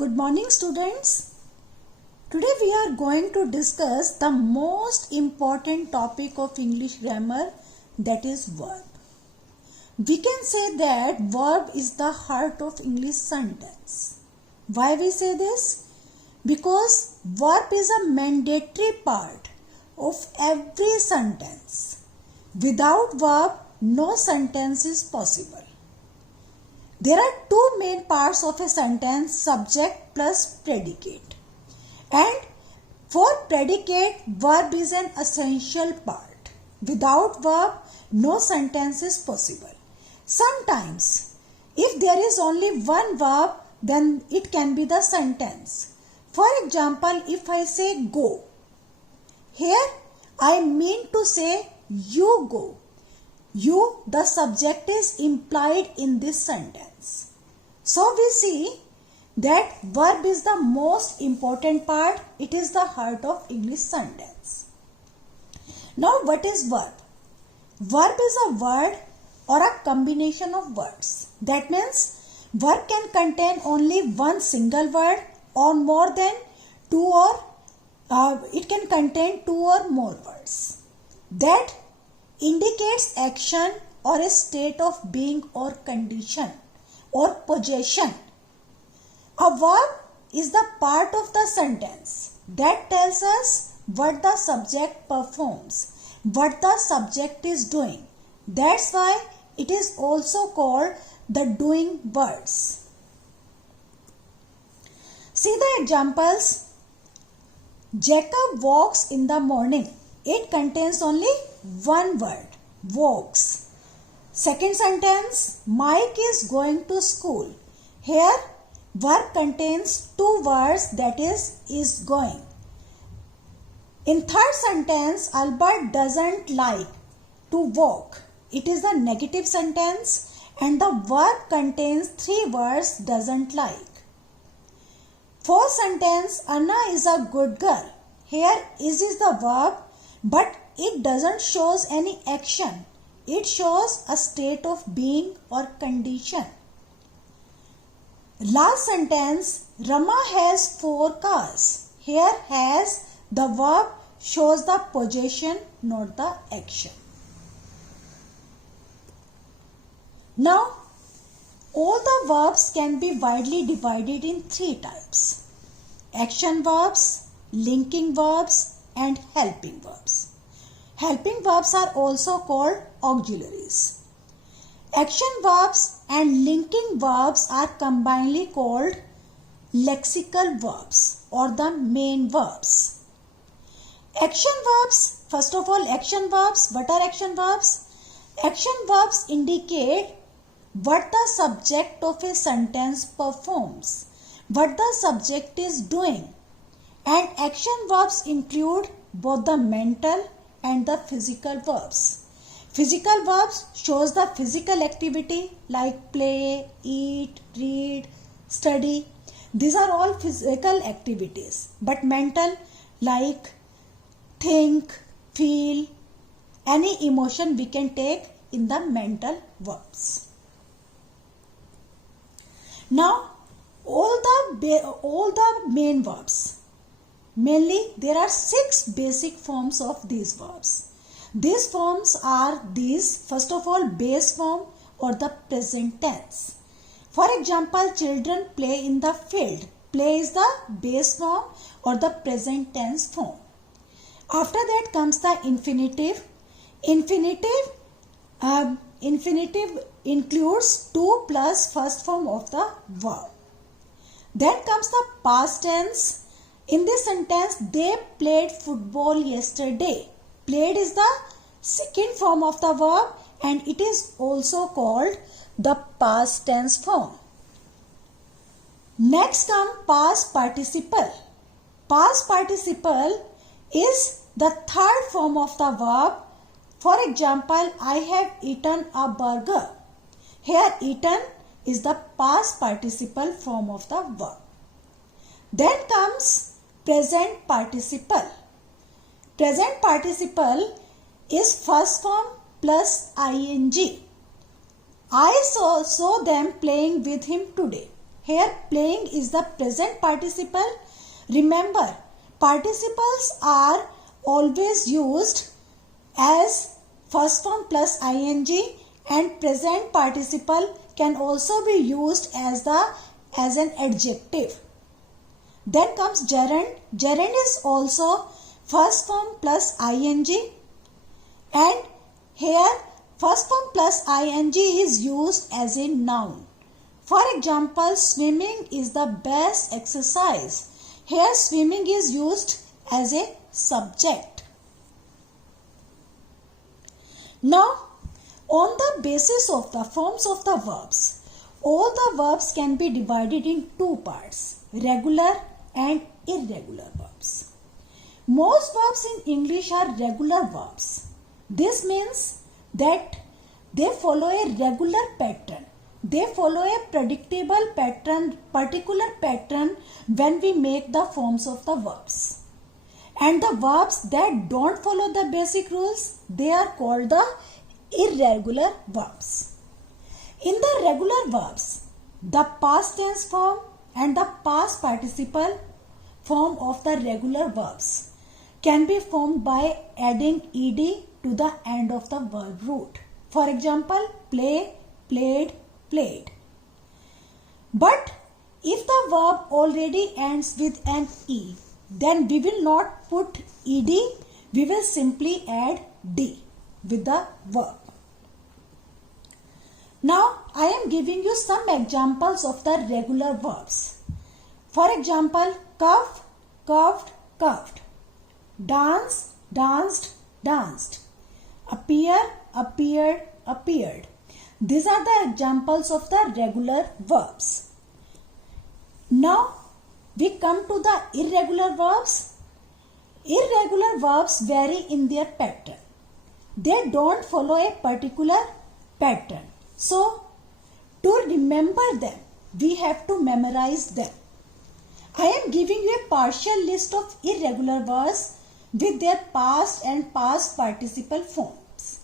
Good morning students. Today we are going to discuss the most important topic of English grammar, that is verb. We can say that verb is the heart of English sentence. Why we say this? Because verb is a mandatory part of every sentence. Without verb, no sentence is possible. There are two main parts of a sentence, subject plus predicate. And for predicate, verb is an essential part. Without verb, no sentence is possible. Sometimes, if there is only one verb, then it can be the sentence. For example, if I say go, here I mean to say you go. You, the subject, is implied in this sentence. So we see that verb is the most important part. It is the heart of English sentence. Now what is verb? Verb is a word or a combination of words. That means verb can contain only one single word or more than two, or it can contain two or more words. That indicates action or a state of being or condition or possession. A verb is the part of the sentence that tells us what the subject performs, what the subject is doing. That's why it is also called the doing words. See the examples. Jacob walks in the morning. It contains only one word, walks. Second sentence, Mike is going to school. Here, verb contains two words, that is going. In third sentence, Albert doesn't like to walk. It is a negative sentence and the verb contains three words, doesn't like. Fourth sentence, Anna is a good girl. Here, is the verb, but it doesn't shows any action. It shows a state of being or condition. Last sentence, Rama has 4 cars. Here has, the verb shows the possession, not the action. Now, all the verbs can be widely divided in 3 types. Action verbs, linking verbs, and helping verbs. Helping verbs are also called auxiliaries. Action verbs and linking verbs are combinedly called lexical verbs or the main verbs. Action verbs, first of all, action verbs. What are action verbs? Action verbs indicate what the subject of a sentence performs, what the subject is doing. And action verbs include both the mental and the physical verbs. Physical verbs shows the physical activity like play, eat, read, study. These are all physical activities. But mental like think, feel, any emotion we can take in the mental verbs. Now all the main verbs. Mainly, there are 6 basic forms of these verbs. These forms are these, first of all, base form or the present tense. For example, children play in the field. Play is the base form or the present tense form. After that comes the infinitive. Infinitive includes 2 plus first form of the verb. Then comes the past tense. In this sentence, they played football yesterday. Played is the second form of the verb and it is also called the past tense form. Next comes past participle. Past participle is the third form of the verb. For example, I have eaten a burger. Here, eaten is the past participle form of the verb. Then comes present participle. Present participle is first form plus ing. I saw them playing with him today. Here playing is the present participle. Remember, participles are always used as first form plus ing, and present participle can also be used as an adjective. Then comes gerund. Gerund is also first form plus ing, and here first form plus ing is used as a noun. For example, swimming is the best exercise. Here swimming is used as a subject. Now, on the basis of the forms of the verbs, all the verbs can be divided in two parts, regular and irregular verbs. Most verbs in English are regular verbs. This means that they follow a regular pattern. They follow a predictable pattern, particular pattern when we make the forms of the verbs. And the verbs that don't follow the basic rules, they are called the irregular verbs. In the regular verbs, the past tense form and the past participle form of the regular verbs can be formed by adding ed to the end of the verb root. For example, play, played, played. But if the verb already ends with an e, then we will not put ed, we will simply add d with the verb. Now I am giving you some examples of the regular verbs. For example, cough, coughed, coughed. Dance, danced, danced. Appear, appeared, appeared. These are the examples of the regular verbs. Now we come to the irregular verbs. Irregular verbs vary in their pattern. They don't follow a particular pattern. So, to remember them, we have to memorize them. I am giving you a partial list of irregular verbs with their past and past participle forms.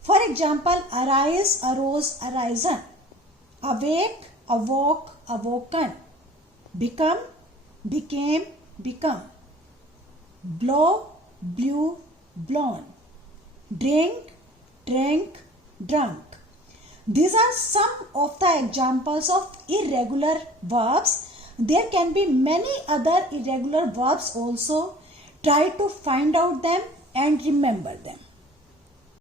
For example, arise, arose, arisen. Awake, awoke, awoken. Become, became, become. Blow, blew, blown. Drink, drank, drunk. These are some of the examples of irregular verbs. There can be many other irregular verbs also. Try to find out them and remember them.